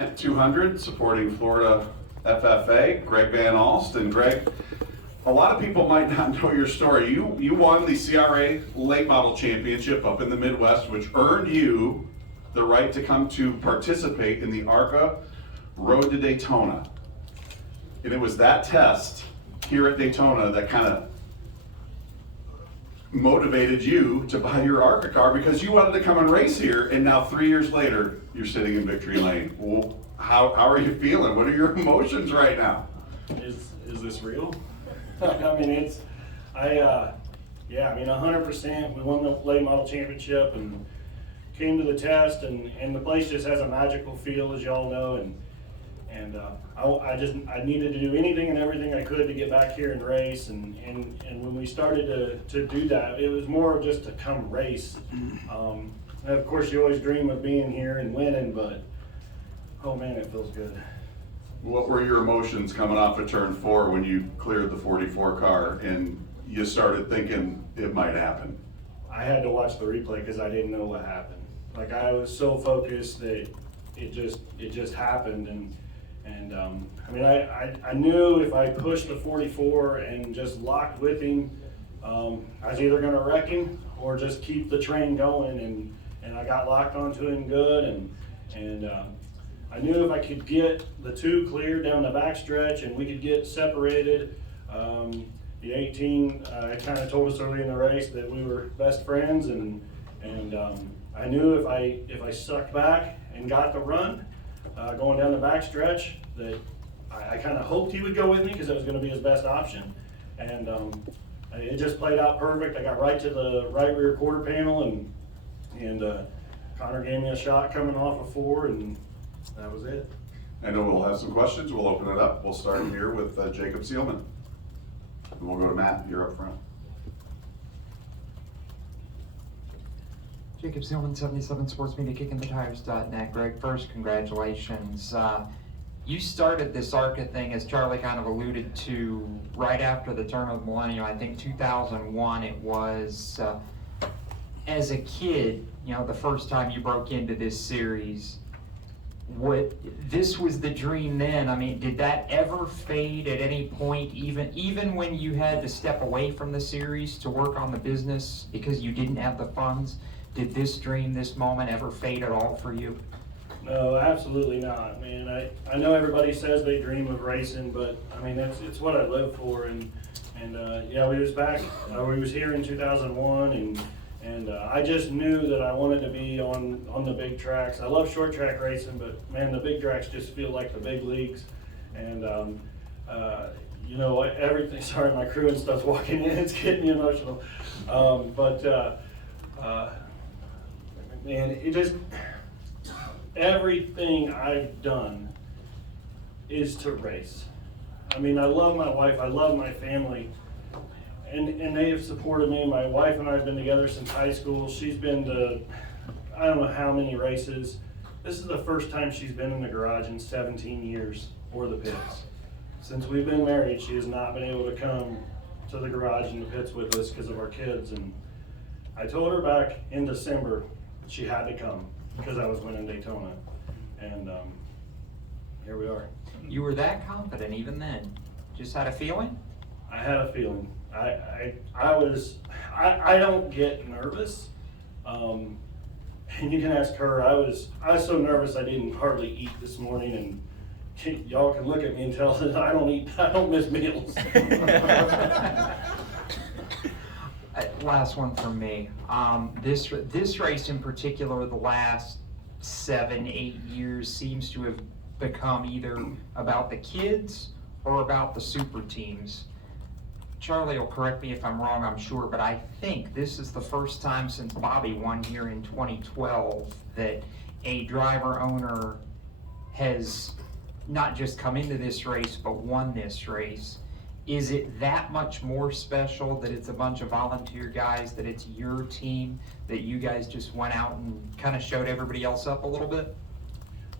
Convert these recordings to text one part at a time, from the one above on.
At 200, supporting Florida FFA, Greg Van Alst. And Greg, a lot of people might not know your story. You won the CRA Late Model Championship up in the Midwest, which earned you the right to come to participate in the ARCA Road to Daytona. And it was that test here at Daytona that kind of motivated you to buy your ARCA car because you wanted to come and race here, and now 3 years later, you're sitting in victory lane. Well, how are you feeling? What are your emotions right now? Is this real? I mean, yeah, I mean, 100%. We won the late model championship and came to the test, and the place just has a magical feel, as y'all know, and I needed to do anything and everything I could to get back here and race, and when we started to do that, it was more of just to come race. And of course, you always dream of being here and winning, but oh man, it feels good. What were your emotions coming off of turn 4 when you cleared the 44 car and you started thinking it might happen? I had to watch the replay because I didn't know what happened. Like, I was so focused that it just happened, and I mean, I knew if I pushed the 44 and just locked with him, I was either gonna wreck him or just keep the train going, and I got locked onto him good, and I knew if I could get the 2 cleared down the backstretch and we could get separated. The 18 kind of told us early in the race that we were best friends, and I knew if I sucked back and got the run going down the backstretch, that I kind of hoped he would go with me because it was going to be his best option, and it just played out perfect. I got right to the right rear quarter panel, and Connor gave me a shot coming off of 4, and that was it. I know we'll have some questions. We'll open it up. We'll start here with Jacob Seelman. And we'll go to Matt. You're up front. Jacob Seelman, 77 Sports Media, kickingthetires.net. Greg, first, congratulations. You started this ARCA thing, as Charlie kind of alluded to, right after the turn of the millennium. I think 2001 it was. As a kid, you know, the first time you broke into this series, this was the dream then. I mean, did that ever fade at any point, even when you had to step away from the series to work on the business because you didn't have the funds? Did this dream, this moment ever fade at all for you? No, absolutely not, man. I know everybody says they dream of racing, but I mean, it's what I live for, and yeah, we was here in 2001, and I just knew that I wanted to be on the big tracks. I love short track racing, but man, the big tracks just feel like the big leagues, and you know, everything, sorry, my crew and stuff's walking in, it's getting me emotional, man, it just, everything I've done is to race. I mean, I love my wife, I love my family, and they have supported me. My wife and I have been together since high school. She's been to, I don't know how many races. This is the first time she's been in the garage in 17 years, or the pits. Since we've been married, she has not been able to come to the garage and the pits with us because of our kids. And I told her back in December she had to come because I was winning Daytona, and here we are. You were that confident even then? Just had a feeling? I had a feeling. I don't get nervous, and you can ask her. I was so nervous I didn't hardly eat this morning, and y'all can look at me and tell that I don't miss meals. Last one from me. This race in particular, the last 7-8 years seems to have become either about the kids or about the super teams. Charlie will correct me if I'm wrong, I'm sure, but I think this is the first time since Bobby won here in 2012 that a driver owner has not just come into this race, but won this race. Is it that much more special that it's a bunch of volunteer guys, that it's your team, that you guys just went out and kind of showed everybody else up a little bit?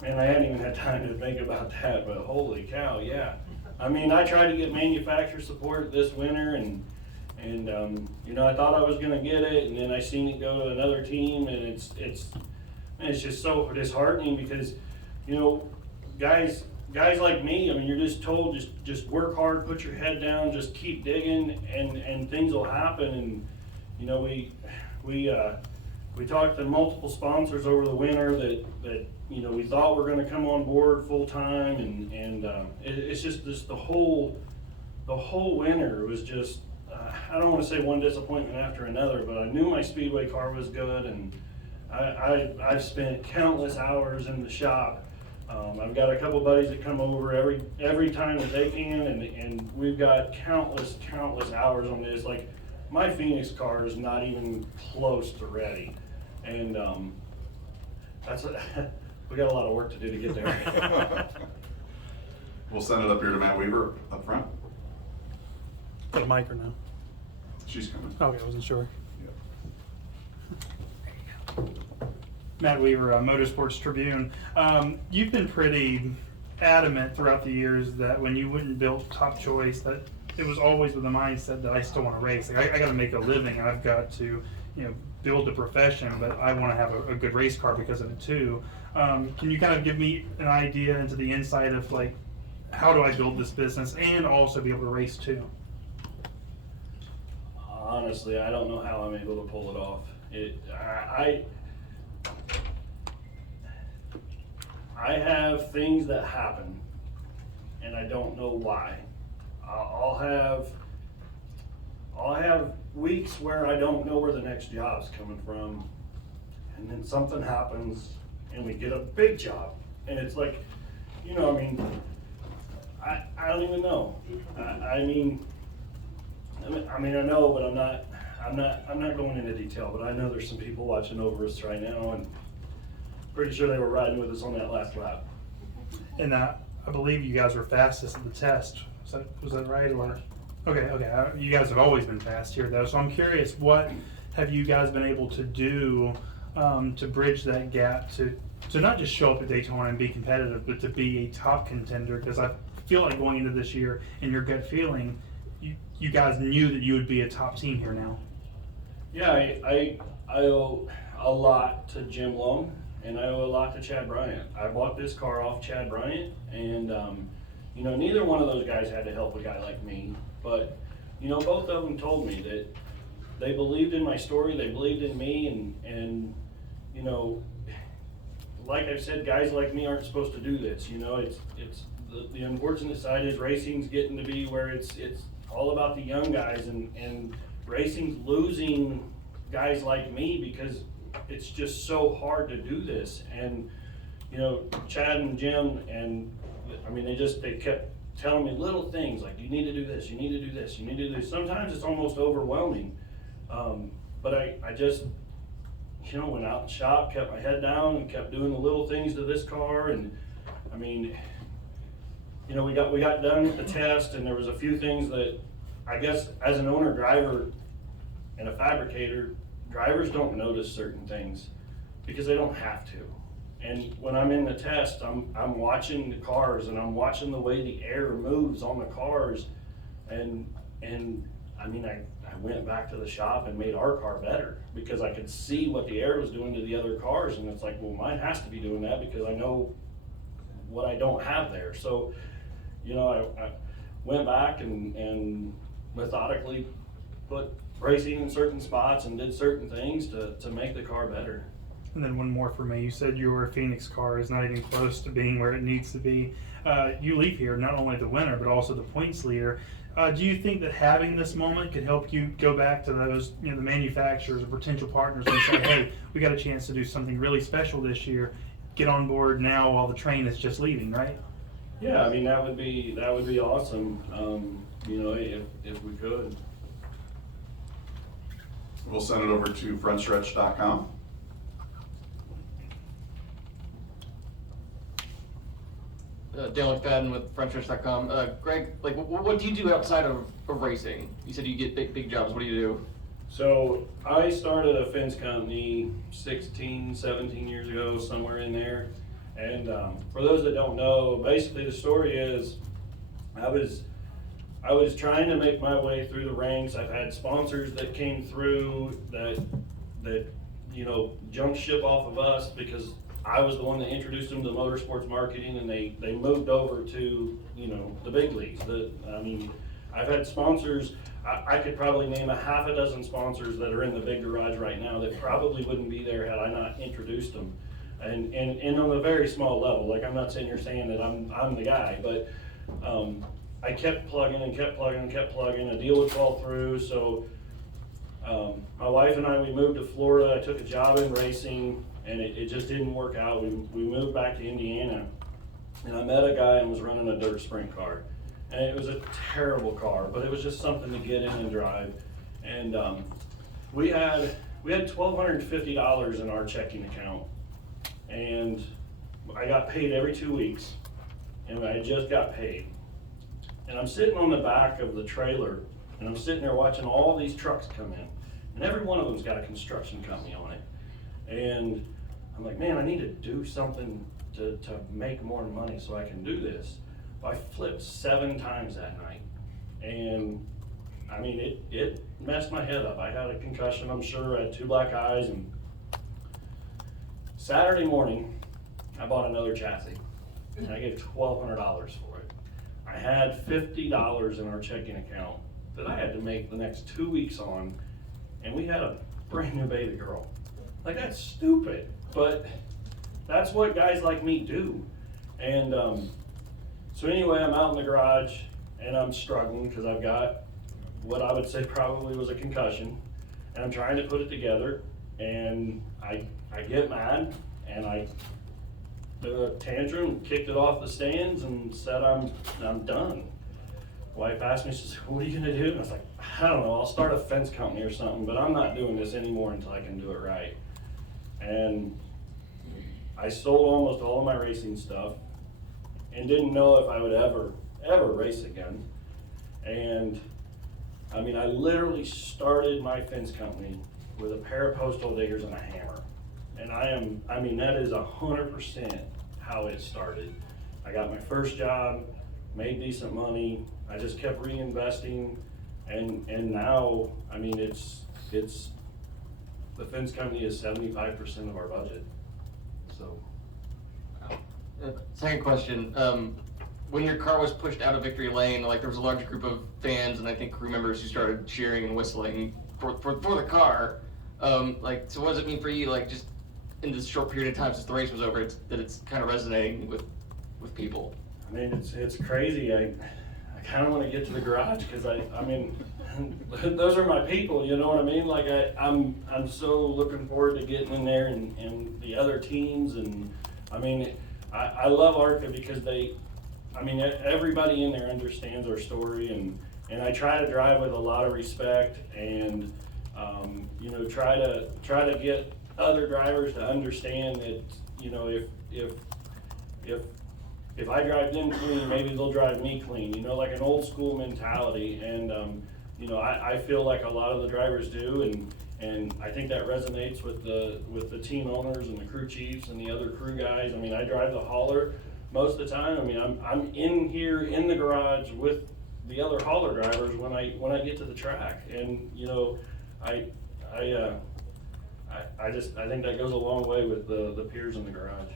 Man, I hadn't even had time to think about that, but holy cow, yeah. I mean, I tried to get manufacturer support this winter, and you know, I thought I was gonna get it, and then I seen it go to another team, and it's just so disheartening because, you know, guys like me, I mean, you're just told, just work hard, put your head down, just keep digging, and things will happen. And, you know, we talked to multiple sponsors over the winter that you know, we thought were gonna come on board full time, and it's just the whole winter was just, I don't wanna say one disappointment after another, but I knew my speedway car was good, and I've spent countless hours in the shop. I've got a couple buddies that come over every time that they can, and we've got countless hours on this. Like, my Phoenix car is not even close to ready, and we got a lot of work to do to get there. We'll send it up here to Matt Weaver up front. Got a mic or no? She's coming. Okay, I wasn't sure. Yep. Matt Weaver, Motorsports Tribune. You've been pretty adamant throughout the years that when you went and built Top Choice, that it was always with the mindset that I still want to race. Like, I got to make a living, and I've got to, you know, build a profession, but I want to have a good race car because of it too. Can you kind of give me an idea into the insight of, like, how do I build this business and also be able to race too? Honestly, I don't know how I'm able to pull it off. I have things that happen, and I don't know why. I'll have weeks where I don't know where the next job's coming from, and then something happens, and we get a big job, and it's like, you know, I mean, I don't even know. I mean, I know, but I'm not going into detail. But I know there's some people watching over us right now, and pretty sure they were riding with us on that last lap. And I believe you guys were fastest at the test. Was that right? Or okay. You guys have always been fast here, though. So I'm curious, what have you guys been able to do to bridge that gap to not just show up at Daytona and be competitive, but to be a top contender? Because I feel like going into this year, in your gut feeling, you guys knew that you would be a top team here now. Yeah, I owe a lot to Jim Long, and I owe a lot to Chad Bryant. I bought this car off Chad Bryant, and you know, neither one of those guys had to help a guy like me, but you know, both of them told me that they believed in my story, they believed in me, and you know, like I've said, guys like me aren't supposed to do this. You know, it's the unfortunate side is racing's getting to be where it's all about the young guys, and racing's losing guys like me because it's just so hard to do this. And you know, Chad and Jim, and I mean, they kept telling me little things like, you need to do this, you need to do this, you need to do this. Sometimes it's almost overwhelming, but I just, you know, went out in the shop, kept my head down, and kept doing the little things to this car. And I mean, you know, we got done with the test, and there was a few things that I guess as an owner driver and a fabricator, drivers don't notice certain things because they don't have to. And when I'm in the test, I'm watching the cars, and I'm watching the way the air moves on the cars, and I mean, I went back to the shop and made our car better because I could see what the air was doing to the other cars, and it's like, well, mine has to be doing that because I know what I don't have there. So, you know, I went back and methodically put bracing in certain spots and did certain things to make the car better. And then one more for me. You said your Phoenix car is not even close to being where it needs to be. You leave here not only the winner, but also the points leader. Do you think that having this moment could help you go back to those, you know, the manufacturers or potential partners and say, hey, we got a chance to do something really special this year. Get on board now while the train is just leaving, right? Yeah, I mean, that would be awesome. You know, if we could. We'll send it over to frontstretch.com. Dale McFadden with FrenchRich.com. Greg, like, what do you do outside of racing? You said you get big jobs. What do you do? So I started a fence company 16, 17 years ago, somewhere in there. And for those that don't know, basically the story is I was trying to make my way through the ranks. I've had sponsors that came through that you know, jumped ship off of us because I was the one that introduced them to motorsports marketing, and they moved over to, you know, the big leagues. I mean, I've had sponsors, I could probably name a half a dozen sponsors that are in the big garage right now that probably wouldn't be there had I not introduced them. And on a very small level, like, I'm not sitting here saying that I'm the guy, but, I kept plugging and kept plugging and kept plugging, a deal would fall through, so, my wife and I, we moved to Florida, I took a job in racing, and it just didn't work out. We moved back to Indiana, and I met a guy and was running a dirt sprint car. And it was a terrible car, but it was just something to get in and drive. And we had $1,250 in our checking account, and I got paid every 2 weeks, and I just got paid. And I'm sitting on the back of the trailer, and I'm sitting there watching all these trucks come in, and every one of them's got a construction company on it. And I'm like, man, I need to do something to make more money so I can do this. Well, I flipped 7 times that night, and I mean, it messed my head up. I had a concussion, I'm sure, I had 2 black eyes, and Saturday morning, I bought another chassis, and I gave $1,200 for it. I had $50 in our checking account that I had to make the next 2 weeks on, and we had a brand new baby girl. Like, that's stupid, but that's what guys like me do. And so anyway, I'm out in the garage, and I'm struggling because I've got what I would say probably was a concussion, and I'm trying to put it together, and I get mad, and I threw a tantrum, kicked it off the stands, and said I'm done. Wife asked me, she said, what are you gonna do? And I was like, I don't know, I'll start a fence company or something, but I'm not doing this anymore until I can do it right. And I sold almost all of my racing stuff and didn't know if I would ever race again. And I mean, I literally started my fence company with a pair of postal diggers and a hammer. And I mean, that is 100% how it started. I got my first job, made decent money, I just kept reinvesting, and now, I mean, it's the fence company is 75% of our budget, so. Second question, when your car was pushed out of victory lane, like, there was a large group of fans and I think crew members who started cheering and whistling for the car. Like, so what does it mean for you, like, just in this short period of time since the race was over, that it's kind of resonating with people? I mean, it's crazy. I kind of want to get to the garage because I mean, those are my people. You know what I mean? Like I'm so looking forward to getting in there and the other teams, and I mean, I love ARCA because everybody in there understands our story, and I try to drive with a lot of respect, and you know, try to get other drivers to understand that, you know, if I drive them clean, maybe they'll drive me clean, you know, like an old school mentality. And, you know, I feel like a lot of the drivers do, and I think that resonates with the team owners and the crew chiefs and the other crew guys. I mean, I drive the hauler most of the time. I mean, I'm in here in the garage with the other hauler drivers when I get to the track. And, you know, I think that goes a long way with the peers in the garage.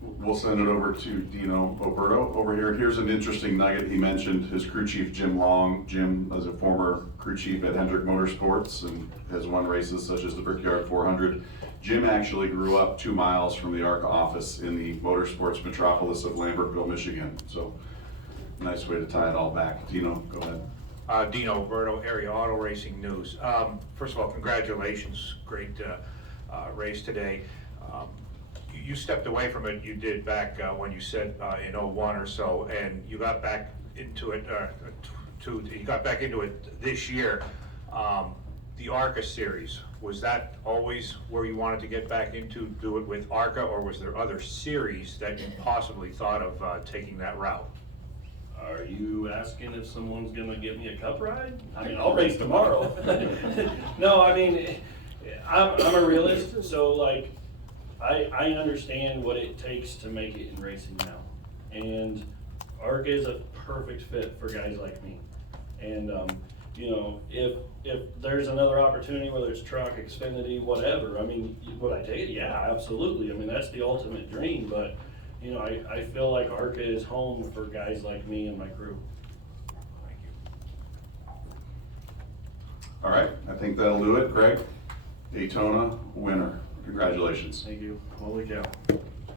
We'll send it over to Dino Oberto over here. Here's an interesting nugget. He mentioned his crew chief, Jim Long. Jim is a former crew chief at Hendrick Motorsports and has won races such as the Brickyard 400. Jim actually grew up 2 miles from the ARCA office in the motorsports metropolis of Lambertville, Michigan. So, nice way to tie it all back. Dino, go ahead. Dino Oberto, Area Auto Racing News. First of all, congratulations, great race today. You stepped away from it, you did back when you said in 01 or so, and you got back into it, you got back into it this year. The ARCA series, was that always where you wanted to get back into, do it with ARCA, or was there other series that you possibly thought of taking that route? Are you asking if someone's gonna give me a cup ride? I mean, I'll race tomorrow. No, I mean, I'm a realist, so like, I understand what it takes to make it in racing now. And ARCA is a perfect fit for guys like me. And, you know, if there's another opportunity, whether it's truck, Xfinity, whatever, I mean, would I take it? Yeah, absolutely. I mean, that's the ultimate dream, but, you know, I feel like ARCA is home for guys like me and my crew. Thank you. All right, I think that'll do it. Greg, Daytona winner. Congratulations. Thank you. Holy cow.